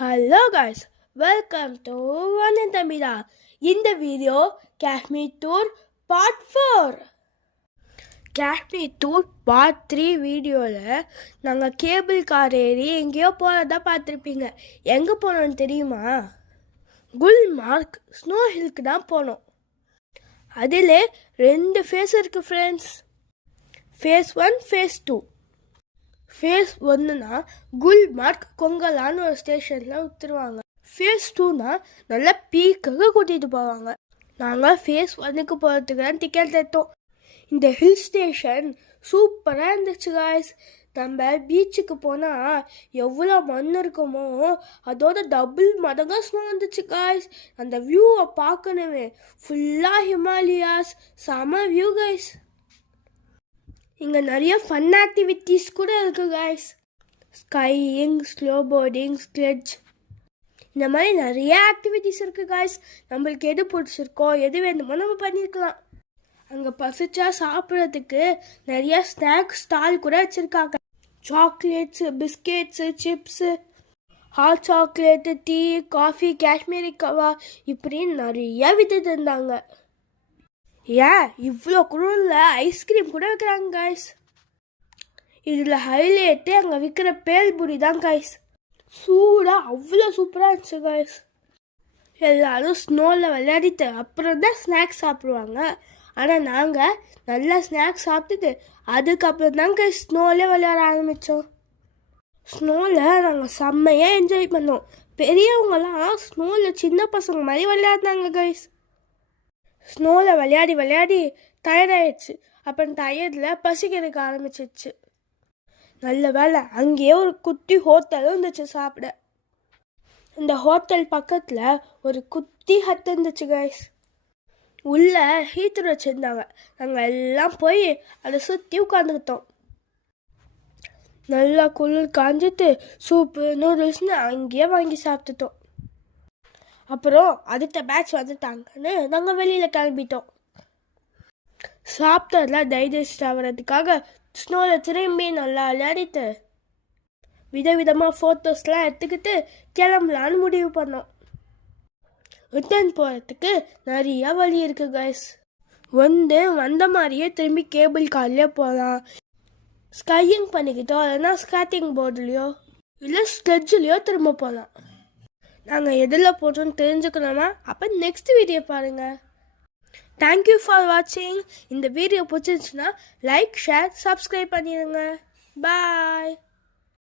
Hello guys, welcome to Vanan Tamila. In the video, Kashmir Tour Part 4. Kashmir Tour Part 3 வீடியோவில் நாங்கள் cable car ஏறி எங்கேயோ போகிறதா பார்த்துருப்பீங்க. எங்கே போனோன்னு தெரியுமா? குல்மார்க் ஸ்னோ ஹில்க்கு தான் போனோம். அதில் 2 ஃபேஸ் இருக்குது ஃப்ரெண்ட்ஸ். Phase 1, phase 2. ஃபேஸ் 1னா குல்மார்க் கொங்கலான்னு ஒரு ஸ்டேஷனில் விற்றுருவாங்க. ஃபேஸ் 2னா நல்லா பீக்காக கூட்டிகிட்டு போவாங்க. நாங்கள் ஃபேஸ் 1க்கு போகிறதுக்கு தான் டிக்கெட் எடுத்தோம். இந்த ஹில் ஸ்டேஷன் சூப்பராக இருந்துச்சு காய்ஸ். நம்ம பீச்சுக்கு போனால் எவ்வளோ மண் இருக்குமோ அதோட டபுள் மடங்காக ஸ்னோ இருந்துச்சு காய்ஸ். அந்த வியூவை பார்க்கணுமே, ஃபுல்லாக ஹிமாலயாஸ், செம வியூ காய்ஸ். இங்கே நிறைய ஃபன் ஆக்டிவிட்டீஸ் கூட இருக்குது guys. Skiing, slow boarding, sledge, இந்த மாதிரி நிறைய ஆக்டிவிட்டீஸ் இருக்குது காய்ஸ். நம்மளுக்கு எது பிடிச்சிருக்கோ எது வேணுமோ நம்ம பண்ணியிருக்கலாம். அங்கே பசிச்சா சாப்பிட்றதுக்கு நிறைய ஸ்நாக்ஸ் ஸ்டால் கூட வச்சுருக்காங்க. Chocolates, biscuits, chips, hot chocolate, tea, coffee, Kashmiri kahwa, இப்படின்னு நிறைய வித்துட்டு இருந்தாங்க. ஏன் இவ்வளோ குளிரில் ஐஸ்கிரீம் கூட வைக்கிறாங்க காய்ஸ். இதில் ஹைலைட்டு அங்கே விற்கிற பேல்புரி தான் காய்ஸ். சூடாக அவ்வளோ சூப்பராக இருந்துச்சு காய்ஸ். எல்லோரும் ஸ்னோவில் விளையாடிட்டு அப்புறம் தான் ஸ்நாக்ஸ் சாப்பிடுவாங்க. ஆனால் நாங்கள் நல்லா ஸ்நாக்ஸ் சாப்பிட்டுட்டு அதுக்கப்புறம் தான் காய்ஸ் ஸ்னோவிலே விளையாட ஆரம்பித்தோம். ஸ்னோவில் நாங்கள் செம்மையாக என்ஜாய் பண்ணோம். பெரியவங்களாம் ஸ்னோவில் சின்ன பசங்க மாதிரி விளையாடினாங்க காய்ஸ். ஸ்னோவில் விளையாடி விளையாடி டயர்டாயிடுச்சு. அப்புறம் டயர்டில் பசிக்கிறதுக்கு ஆரம்பிச்சிடுச்சு. நல்ல வேலை அங்கேயே ஒரு குட்டி ஹோட்டலும் இருந்துச்சு சாப்பிட. இந்த ஹோட்டல் பக்கத்தில் ஒரு குட்டி ஹட் இருந்துச்சு கைஸ். உள்ளே ஹீட்டர் வச்சுருந்தாங்க. நாங்கள் எல்லாம் போய் அதை சுற்றி உட்காந்துக்கிட்டோம். நல்லா குளிர் காஞ்சிட்டு சூப்பு, நூடுல்ஸ்னு அங்கேயே வாங்கி சாப்பிட்டுட்டோம். அப்புறம் அடுத்த பேட்ச் வந்துட்டாங்கன்னு நாங்கள் வெளியில் கிளம்பிட்டோம். சாப்பிட்டதெல்லாம் டைஜஸ்ட் ஆகிறதுக்காக ஸ்னோவில் திரும்பி நல்லா விளையாடிட்டு விதவிதமாக ஃபோட்டோஸ்லாம் எடுத்துக்கிட்டு கிளம்பலான்னு முடிவு பண்ணோம். ரிட்டர்ன் போகிறதுக்கு நிறையா வழி இருக்குது கைஸ். வந்த மாதிரியே திரும்பி கேபிள் கார்லேயே போகலாம், ஸ்கையிங் பண்ணிக்கிட்டோ இல்லைன்னா ஸ்கேட்டிங் போர்டுலேயோ இல்லை ஸ்லெட்ஜ்லேயோ திரும்ப போகலாம். நாங்கள் எதில் போட்டோன்னு தெரிஞ்சுக்கணுமா? அப்போ நெக்ஸ்ட் வீடியோ பாருங்கள். தேங்க்யூ ஃபார் வாட்சிங். இந்த வீடியோ பிடிச்சிருந்துச்சுன்னா லைக், ஷேர், சப்ஸ்கிரைப் பண்ணிடுங்க. பாய்.